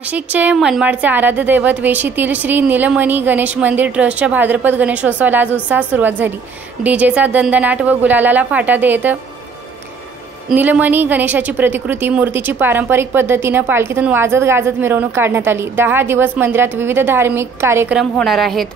नाशिकचे मनमाडचे आराध्य दैवत वेशीतील श्री नीलमणी गणेश मंदिर ट्रस्टच्या भाद्रपद गणेशोत्सवाला आज उत्साहात सुरुवात झाली। डीजेचा दणदणाट व गुलालाला फाटा देत नीलमणी गणेशाची प्रतिकृती मूर्तीची पारंपरिक पद्धतीने पालखीतून वाजत गाजत मिरवणूक काढण्यात आली। 10 दिवस मंदिरात विविध धार्मिक कार्यक्रम होणार आहेत।